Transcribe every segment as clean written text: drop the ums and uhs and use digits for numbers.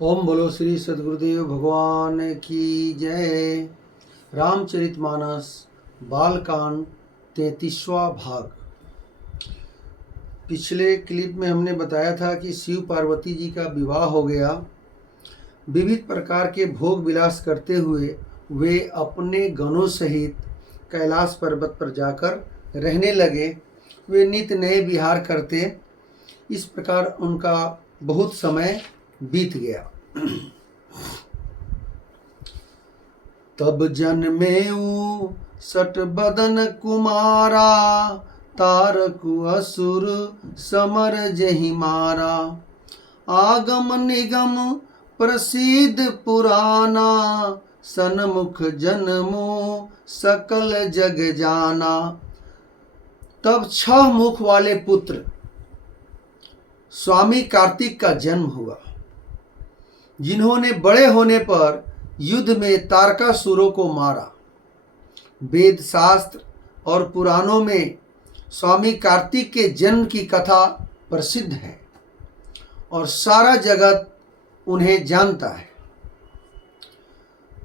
ओम बोलो श्री सद्गुरुदेव भगवान की जय। रामचरितमानस बालकांड 33वां भाग। पिछले क्लिप में हमने बताया था कि शिव पार्वती जी का विवाह हो गया। विविध प्रकार के भोग विलास करते हुए वे अपने गणों सहित कैलाश पर्वत पर जाकर रहने लगे। वे नित्य नए विहार करते। इस प्रकार उनका बहुत समय बीत गया। तब जन्मेऊ सट बदन कुमारा, तारकु असुर समर जहि मारा। आगम निगम प्रसिद्ध पुराना, सन्मुख जन्मो सकल जग जाना। तब 6 मुख वाले पुत्र स्वामी कार्तिक का जन्म हुआ, जिन्होंने बड़े होने पर युद्ध में तारकासुरों को मारा। वेद शास्त्र और पुराणों में स्वामी कार्तिक के जन्म की कथा प्रसिद्ध है और सारा जगत उन्हें जानता है।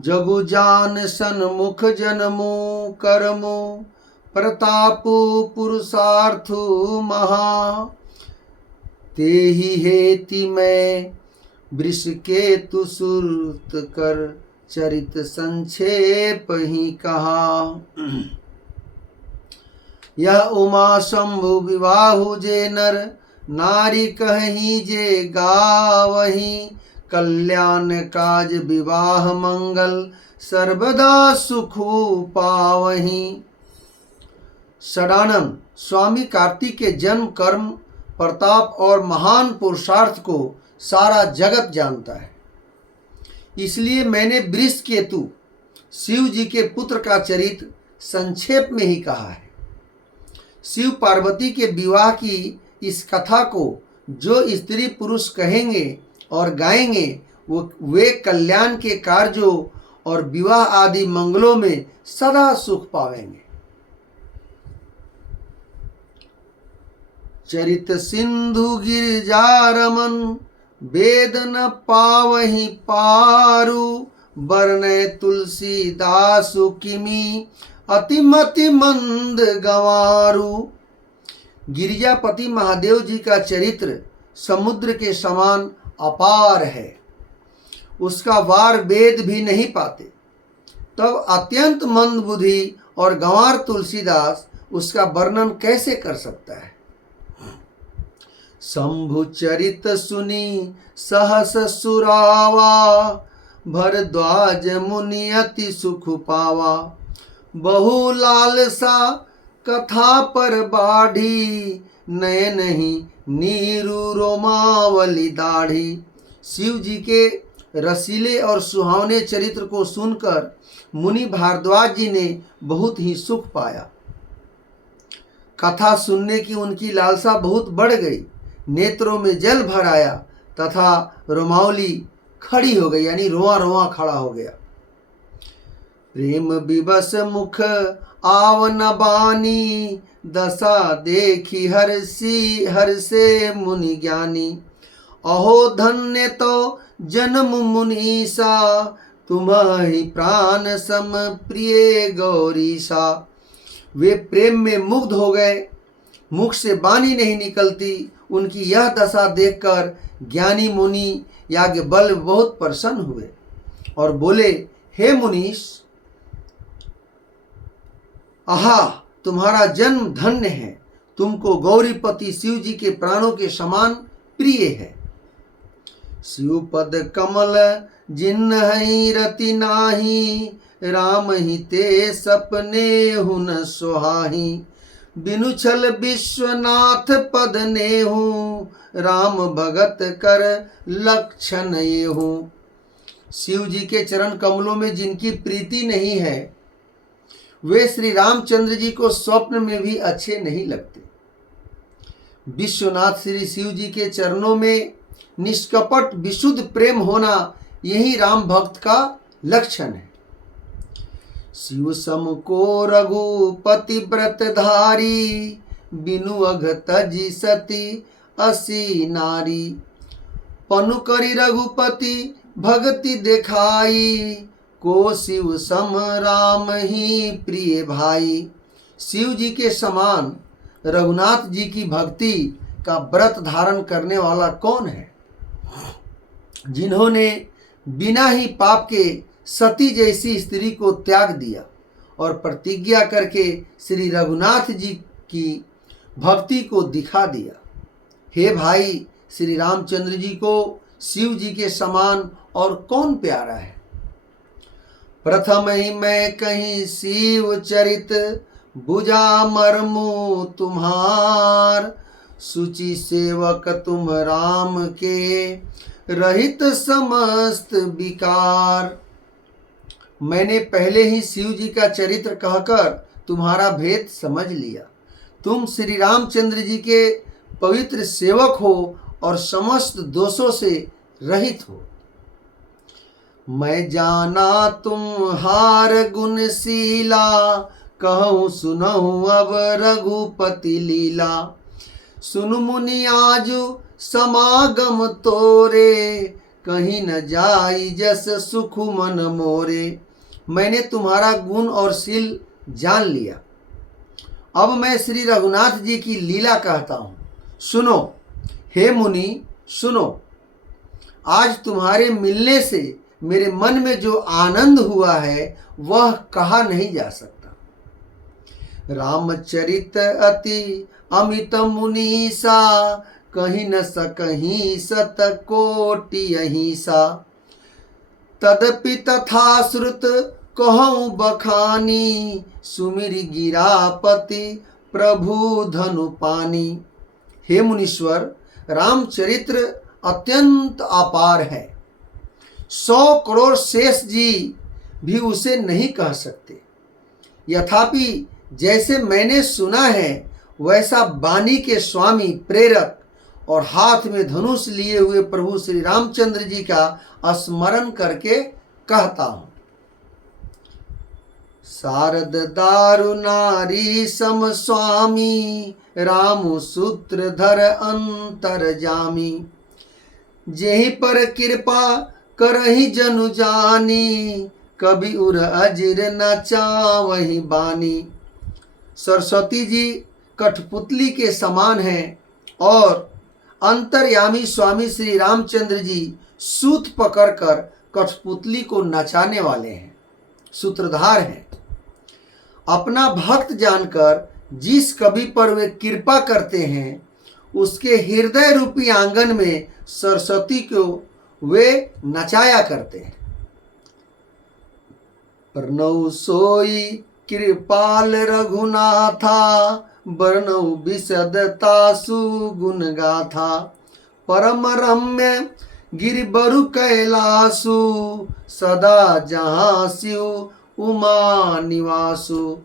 जगु जान सन्मुख जन्मो कर्मो, प्रतापु पुरुषार्थु महा। तेहि हेति मैं वृषकेतु सुरत कर, चरित संक्षेप ही कहा। यह उमा शंभु विवाहु जे नर, नारी कहीं जे गावही। कल्याण काज विवाह मंगल, सर्वदा सुखु पावही। सदानंद स्वामी कार्तिक के जन्म, कर्म, प्रताप और महान पुरुषार्थ को सारा जगत जानता है। इसलिए मैंने वृषकेतु शिव जी के पुत्र का चरित्र संक्षेप में ही कहा है। शिव पार्वती के विवाह की इस कथा को जो स्त्री पुरुष कहेंगे और गाएंगे वे कल्याण के कार्यों और विवाह आदि मंगलों में सदा सुख पावेंगे। चरित सिंधु गिरिजा रमन, वेद न पावहि पारु। बरने तुलसीदासु किमी, अतिमति मंद गंवारु। गिरिजापति महादेव जी का चरित्र समुद्र के समान अपार है, उसका वार वेद भी नहीं पाते। तब अत्यंत मंद बुद्धि और गंवार तुलसीदास उसका वर्णन कैसे कर सकता है। शंभु चरित सुनी सहस सुरावा, भरद्वाज मुनि अति सुख पावा। बहु लालसा कथा पर बाढ़ी, नयन ही नीरु रोमावली दाढ़ी। शिव जी के रसीले और सुहावने चरित्र को सुनकर मुनि भारद्वाज जी ने बहुत ही सुख पाया। कथा सुनने की उनकी लालसा बहुत बढ़ गई। नेत्रों में जल भर आया तथा रोमावली खड़ी हो गई, यानी रोआ रोआ खड़ा हो गया। प्रेम विवश मुख आवन बानी, दशा देखी हर्षे मुनि ज्ञानी। अहो धन्य तो जन्म मुनीसा, तुम्हारी प्राण सम प्रिय गौरीसा। वे प्रेम में मुग्ध हो गए, मुख से वाणी नहीं निकलती। उनकी यह दशा देखकर ज्ञानी मुनि याज्ञवल्क्य बहुत प्रसन्न हुए और बोले, हे मुनीश, आहा, तुम्हारा जन्म धन्य है। तुमको गौरीपति शिव जी के प्राणों के समान प्रिय है। शिव पद कमल जिन्हहि रति नाही, राम ही ते सपने हुन सुहाही। बिनु छल विश्वनाथ पद नेहु, राम भगत कर लक्षण येहु। शिव जी के चरण कमलों में जिनकी प्रीति नहीं है, वे श्री रामचंद्र जी को स्वप्न में भी अच्छे नहीं लगते। विश्वनाथ श्री शिव जी के चरणों में निष्कपट विशुद्ध प्रेम होना, यही राम भक्त का लक्षण है। शिव सम को रघुपति व्रत धारी, बिनु अघ तजी सती असी नारी। पनु करी रघुपति भक्ति दिखाई, को शिव सम राम ही प्रिय भाई। शिव जी के समान रघुनाथ जी की भक्ति का व्रत धारण करने वाला कौन है? जिन्होंने बिना ही पाप के सती जैसी स्त्री को त्याग दिया और प्रतिज्ञा करके श्री रघुनाथ जी की भक्ति को दिखा दिया। हे भाई, श्री रामचंद्र जी को शिव जी के समान और कौन प्यारा है? प्रथम ही मैं कहीं शिव चरित, बुझा मर्मु तुम्हार। सुचि सेवक तुम राम के, रहित समस्त विकार। मैंने पहले ही शिव जी का चरित्र कहकर तुम्हारा भेद समझ लिया। तुम श्री रामचंद्र जी के पवित्र सेवक हो और समस्त दोषों से रहित हो। मैं जाना तुम्हार गुणशीला, कहूँ सुनहु अब रघुपति लीला। सुन मुनि आजु समागम तोरे, कहीं न जाई जस सुख मन मोरे। मैंने तुम्हारा गुण और शील जान लिया। अब मैं श्री रघुनाथ जी की लीला कहता हूँ, सुनो। हे मुनि सुनो, आज तुम्हारे मिलने से मेरे मन में जो आनंद हुआ है वह कहा नहीं जा सकता। रामचरित अति अमित मुनीसा, कहीं न सकहीं सत कोटि अहिंसा। तदपि तथा श्रुत कहूँ बखानी, सुमिरि गिरापति प्रभु धनु पानी। हे मुनीश्वर, रामचरित्र अत्यंत अपार है। 100 करोड़ शेष जी भी उसे नहीं कह सकते। यथापि जैसे मैंने सुना है वैसा वाणी के स्वामी, प्रेरक और हाथ में धनुष लिए हुए प्रभु श्री रामचंद्र जी का स्मरण करके कहता हूँ। शारद दारु नारी सम स्वामी, रामु सूत्रधर अंतर जामी। जेहि पर कृपा करहि जनु जानी, कभी उर अजिर न चावहि बानी। सरस्वती जी कठपुतली के समान हैं और अंतर्यामी स्वामी श्री रामचंद्र जी सूत पकड़कर कठपुतली को नचाने वाले हैं, सूत्रधार हैं। अपना भक्त जानकर जिस कवि पर वे कृपा करते हैं, उसके हृदय रूपी आंगन में सरस्वती को वे नचाया करते हैं। प्रणव सोई कृपाल रघुनाथा, वर्णव विशदतासु गुण गाथा। परम रम्य गिरिबरु कैलासु, सदा जहाँ शिव उमा निवासु।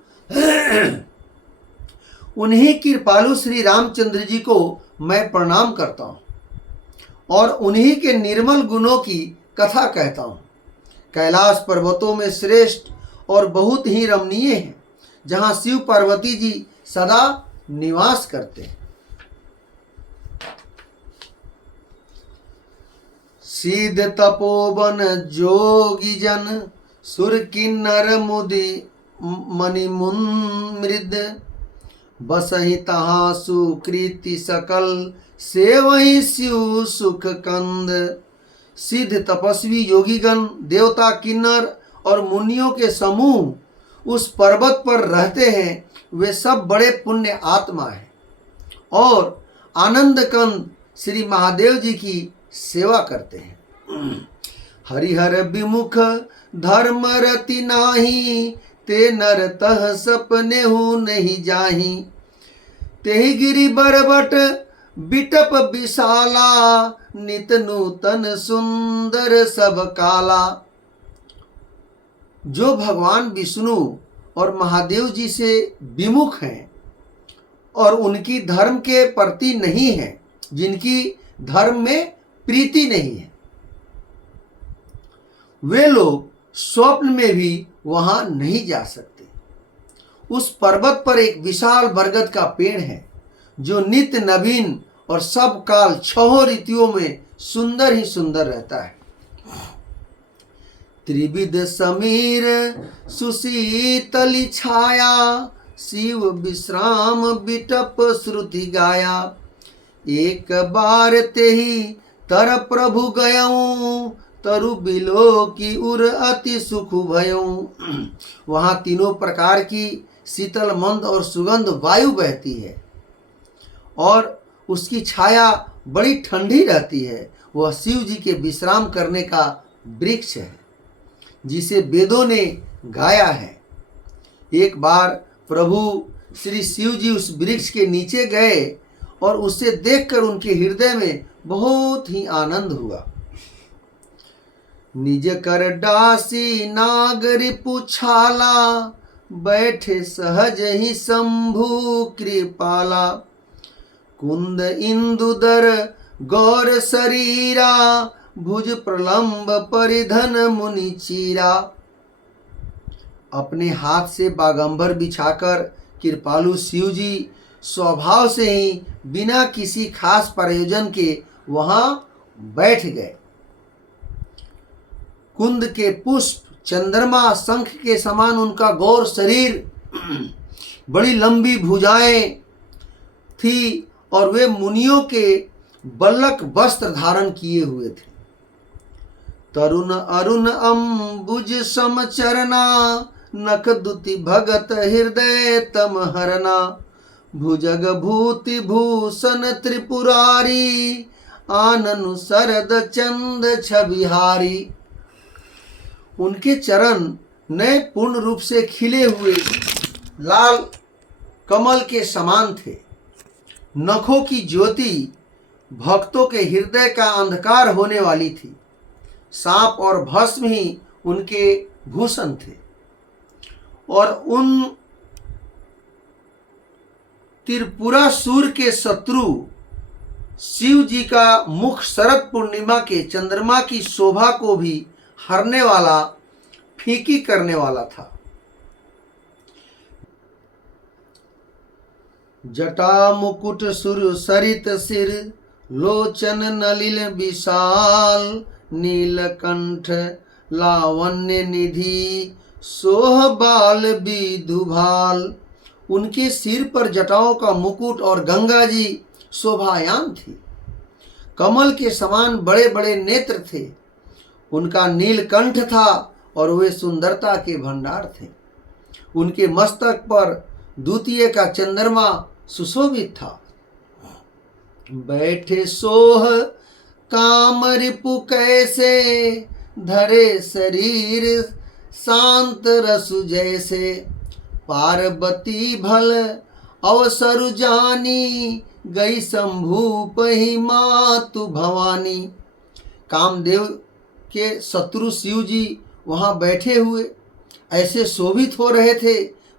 उन्हीं कृपालु श्री रामचंद्र जी को मैं प्रणाम करता हूँ और उन्हीं के निर्मल गुणों की कथा कहता हूँ। कैलाश पर्वतों में श्रेष्ठ और बहुत ही रमणीय है, जहाँ शिव पार्वती जी सदा निवास करते हैं। सीध तपोवन जोगी जन, सुर किन्नर मुदि मणि मृद। बसहि तहाँ सुकृति सकल, सेवहि शिव सुख कंद। सिद्ध तपस्वी योगीगण, देवता, किन्नर और मुनियों के समूह उस पर्वत पर रहते हैं। वे सब बड़े पुण्य आत्मा हैं और आनंद कंद श्री महादेव जी की सेवा करते हैं। हरिहर विमुख धर्म रति नाही, ते नर तह सपने हूँ नहीं जाही। तेहि गिरि बरबट बिटप विशाला, नित नूतन सुंदर सब काला। जो भगवान विष्णु और महादेव जी से विमुख हैं और उनकी धर्म के प्रति नहीं है, जिनकी धर्म में प्रीति नहीं है, वे लोग स्वप्न में भी वहां नहीं जा सकते। उस पर्वत पर एक विशाल बरगद का पेड़ है जो नित्य नवीन और सब काल छहों ऋतुओं में सुंदर ही सुंदर रहता है। त्रिविध समीर सुशीतली छाया, शिव विश्राम बिटप श्रुति गाया। एक बार ते ही तर प्रभु गयऊँ, तरु बिलो की उर अति सुख भयऊँ। वहाँ तीनों प्रकार की शीतल मंद और सुगंध वायु बहती है और उसकी छाया बड़ी ठंडी रहती है। वह शिव जी के विश्राम करने का वृक्ष है जिसे वेदों ने गाया है। एक बार प्रभु श्री शिव जी उस वृक्ष के नीचे गए और उसे देखकर उनके हृदय में बहुत ही आनंद हुआ। निज कर डासी नागरी पुछाला, बैठे सहज ही शंभु कृपाला। कुंद इंदुदर गौर शरीरा, भुज प्रलंब परिधन मुनि चीरा। अपने हाथ से बागंबर बिछाकर कृपालु शिव जी स्वभाव से ही बिना किसी खास प्रयोजन के वहां बैठ गए। कुंद के पुष्प, चंद्रमा, शंख के समान उनका गौर शरीर, बड़ी लंबी भुजाएं थी और वे मुनियों के बल्लक वस्त्र धारण किए हुए थे। तरुण अरुण अम्बुज समचरना, नख दुति भगत हृदय तम हरना। भुजग भूति भूषण त्रिपुरारी, आननु शरद चंद छबिहारी। उनके चरण नए पूर्ण रूप से खिले हुए लाल कमल के समान थे। नखों की ज्योति भक्तों के हृदय का अंधकार होने वाली थी। सांप और भस्म ही उनके भूषण थे और उन त्रिपुरासुर के शत्रु शिव जी का मुख शरद पूर्णिमा के चंद्रमा की शोभा को भी हरने वाला, फीकी करने वाला था। जटा मुकुट सुर सरित सिर, लोचन नलिन विशाल। नीलकंठ लावण्य निधि, सोह बाल विधुभाल। उनके सिर पर जटाओं का मुकुट और गंगा जी शोभायान थी। कमल के समान बड़े बड़े नेत्र थे। उनका नीलकंठ था और वे सुंदरता के भंडार थे। उनके मस्तक पर द्वितीय का चंद्रमा सुशोभित था। बैठे सोह काम रिपु कैसे, धरे शरीर शांत रसु जैसे। पार्वती भल अवसरु जानी, गई शंभू पही मातु भवानी। कामदेव के शत्रु शिव जी वहाँ बैठे हुए ऐसे शोभित हो रहे थे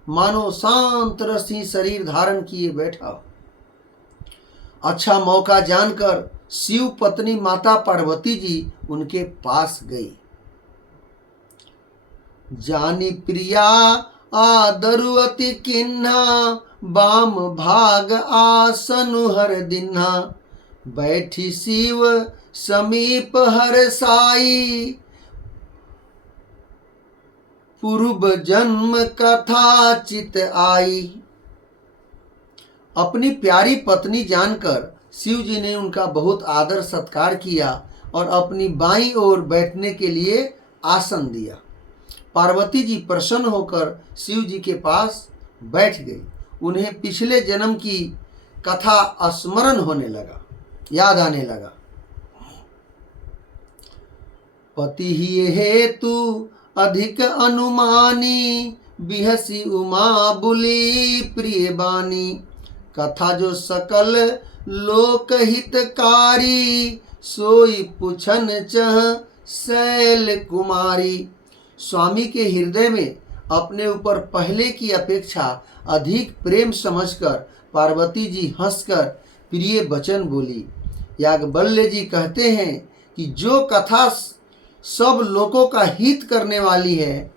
मानो शांत रसी शरीर धारण किए बैठा हो। अच्छा मौका जानकर शिव पत्नी माता पार्वती जी उनके पास गई। जानी प्रिया आदरु अति किन्हा, बाम भाग आसनु हर दिन्हा। बैठी शिव समीप हर साई, पूर्व जन्म कथा चित आई। अपनी प्यारी पत्नी जानकर शिव जी ने उनका बहुत आदर सत्कार किया और अपनी बाईं ओर बैठने के लिए आसन दिया। पार्वती जी प्रसन्न होकर शिव जी के पास बैठ गई। उन्हें पिछले जन्म की कथा स्मरण होने लगा, याद आने लगा। पति ही हेतु अधिक अनुमानी, बिहसी उमा बुली प्रिय बानी। कथा जो सकल लोक हितकारी, सोई पुछन चह शैल कुमारी। स्वामी के हृदय में अपने ऊपर पहले की अपेक्षा अधिक प्रेम समझकर पार्वती जी हंसकर प्रिय वचन बोली। याज्ञवल्क्य जी कहते हैं कि जो कथा सब लोगों का हित करने वाली है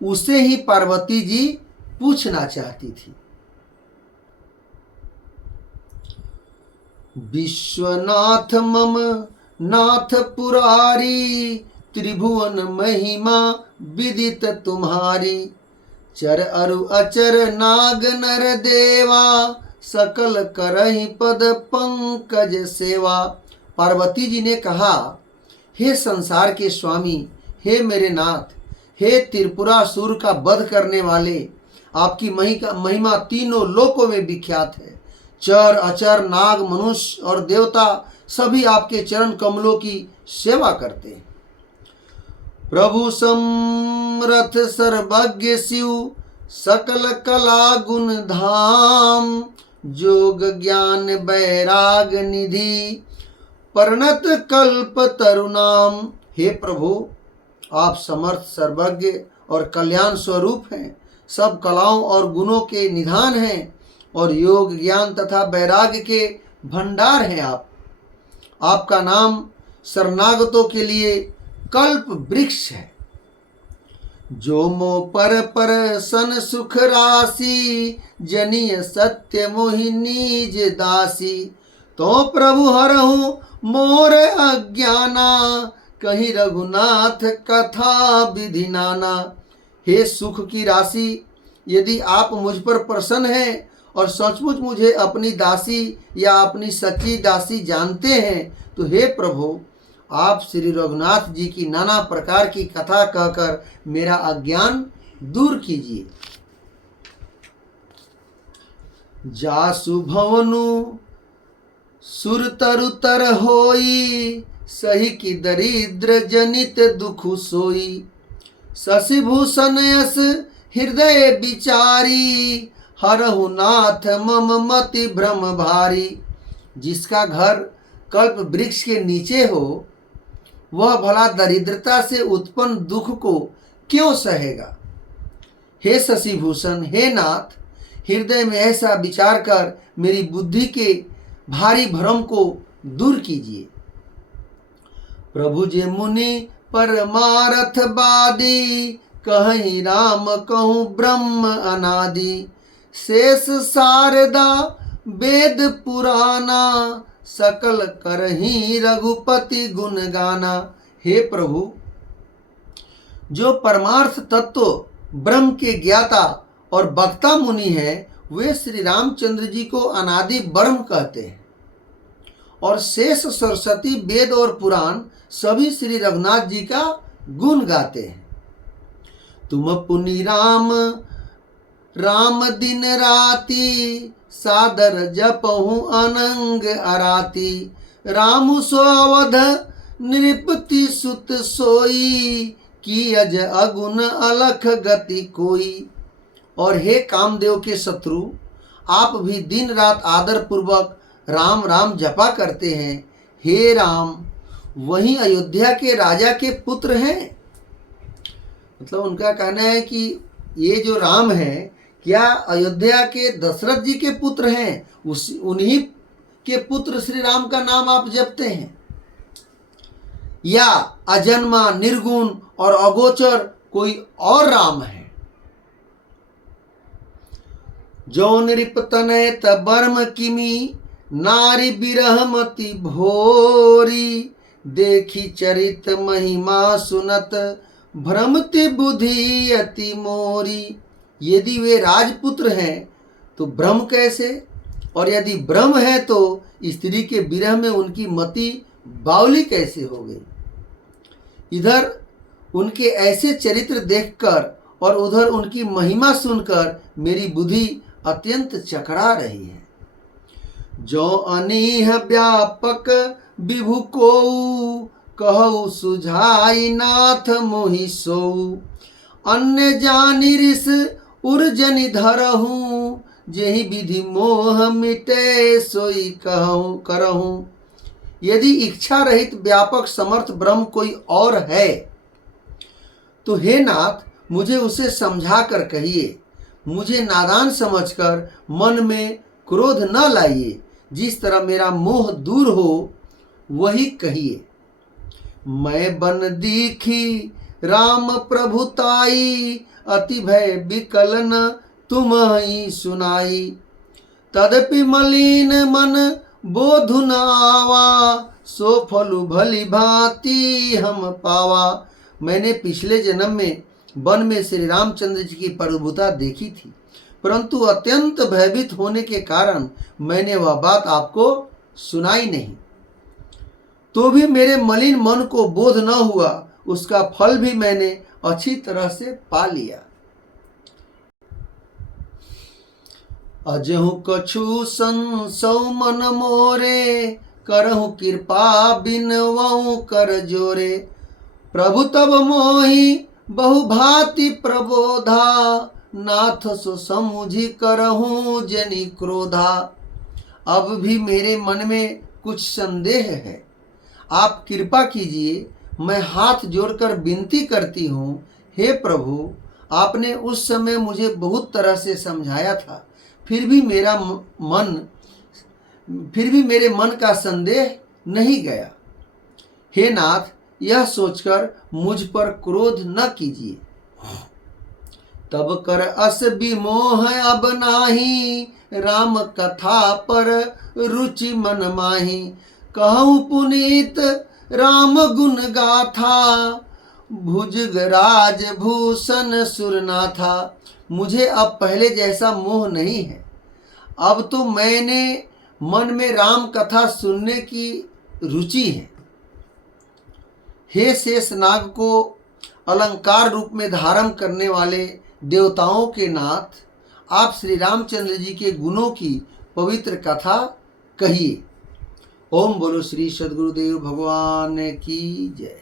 उसे ही पार्वती जी पूछना चाहती थी। विश्वनाथ मम नाथ पुरारी, त्रिभुवन महिमा विदित तुम्हारी। चर अरु अचर नाग नर देवा, सकल करहि पद पंकज सेवा। पार्वती जी ने कहा, हे संसार के स्वामी, हे मेरे नाथ, हे त्रिपुरासुर का वध करने वाले, आपकी महिमा तीनों लोकों में विख्यात है। चर अचर नाग मनुष्य और देवता सभी आपके चरण कमलों की सेवा करते हैं। प्रभु समरथ सर्वज्ञ शिव, सकल कला गुण धाम। जोग ज्ञान बैराग निधि, परिणत कल्प तरुणाम। हे प्रभु, आप समर्थ सर्वज्ञ और कल्याण स्वरूप हैं, सब कलाओं और गुणों के निधान हैं और योग ज्ञान तथा वैराग्य के भंडार हैं। आपका नाम शरणागतों के लिए कल्प वृक्ष है। जो मो पर सन सुख राशि, जनिय सत्य मोहि नीज दासी। तो प्रभु हरहु मोर अज्ञाना, कहीं रघुनाथ कथा विधि नाना। हे सुख की राशि, यदि आप मुझ पर प्रसन्न हैं और सचमुच मुझे अपनी दासी या अपनी सच्ची दासी जानते हैं, तो हे प्रभु, आप श्री रघुनाथ जी की नाना प्रकार की कथा कहकर मेरा अज्ञान दूर कीजिए। जासु भवनु सुर तरुतर होई, सही की दरिद्र जनित दुख सोई। शशिभूषण यस हृदय विचारी, हरहु नाथ मम मति भ्रम भारी। जिसका घर कल्प वृक्ष के नीचे हो, वह भला दरिद्रता से उत्पन्न दुख को क्यों सहेगा। हे शशिभूषण, हे नाथ, हृदय में ऐसा विचार कर मेरी बुद्धि के भारी भ्रम को दूर कीजिए। प्रभु जे मुनि परमारथ बादी, कहीं राम कहूँ ब्रह्म अनादि। शेष शारदा वेद पुराना, सकल करही रघुपति गुण गाना। हे प्रभु, जो परमार्थ तत्व ब्रह्म के ज्ञाता और वक्ता मुनि हैं, वे श्री रामचंद्र जी को अनादि ब्रह्म कहते हैं, और शेष सरस्वती वेद और पुराण सभी श्री रघुनाथ जी का गुण गाते हैं। तुम पुनि राम राम दिन राति, सादर जपहु अनंग अराती। रामु सो अवध नृपति सुत सोई, की अज अगुन अलख गति कोई। और हे कामदेव के शत्रु, आप भी दिन रात आदर पूर्वक राम राम जपा करते हैं। हे राम, वही अयोध्या के राजा के पुत्र हैं। मतलब उनका कहना है कि ये जो राम है, क्या अयोध्या के दशरथ जी के पुत्र हैं? उन्हीं के पुत्र श्री राम का नाम आप जपते हैं, या अजन्मा निर्गुण और अगोचर कोई और राम है? जो नृपतनय तबर्म किमी, नारी बिरहमति भोरी। देखी चरित महिमा सुनत, भ्रमति बुद्धि अति मोरी। यदि वे राजपुत्र हैं तो ब्रह्म कैसे, और यदि ब्रह्म है तो स्त्री के विरह में उनकी मति बावली कैसे हो गई। इधर उनके ऐसे चरित्र देखकर और उधर उनकी महिमा सुनकर मेरी बुद्धि अत्यंत चकरा रही है। जो अनीह व्यापक विभु कोऊ, कहु सुझाई नाथ मोहि सोऊ। अन्य जानि ऋष उर्जनि धरहूँ, जेहि विधि मोह मिटे सोई कहूँ करहूँ। यदि इच्छा रहित व्यापक समर्थ ब्रह्म कोई और है, तो हे नाथ, मुझे उसे समझा कर कहिए। मुझे नादान समझकर मन में क्रोध न लाइए। जिस तरह मेरा मोह दूर हो वही कहिए। मैं बन दीखी राम प्रभुताई, अति भय विकलन तुम ही सुनाई। तदपि मलिन मन बोधु न आवा, सो फलु भली भांति हम पावा। मैंने पिछले जन्म में वन में श्री रामचंद्र जी की प्रभुता देखी थी, परंतु अत्यंत भयभीत होने के कारण मैंने वह बात आपको सुनाई नहीं। तो भी मेरे मलिन मन को बोध न हुआ, उसका फल भी मैंने अच्छी तरह से पा लिया। अजहु कछु संसौ मन मोरे, करहु कृपा बिनवऊ कर जोरे। प्रभु तब मोहि बहुभांति प्रबोधा, नाथ सो समुझि करहूँ जनि क्रोधा। अब भी मेरे मन में कुछ संदेह है, आप कृपा कीजिए, मैं हाथ जोड़कर विनती करती हूँ। हे प्रभु, आपने उस समय मुझे बहुत तरह से समझाया था, फिर भी मेरे मन का संदेह नहीं गया। हे नाथ, यह सोचकर मुझ पर क्रोध न कीजिए। तब कर अस विमोह अब नाही, राम कथा पर रुचि मन माही। कहूँ पुनीत राम गुण गाथा, भुजगराज भूषण सुरनाथा। मुझे अब पहले जैसा मोह नहीं है, अब तो मैंने मन में राम कथा सुनने की रुचि है। हे शेषनाग को अलंकार रूप में धारण करने वाले देवताओं के नाथ, आप श्री रामचंद्र जी के गुणों की पवित्र कथा कहिए। ओम बोलो श्री सद्गुरुदेव भगवान की जय।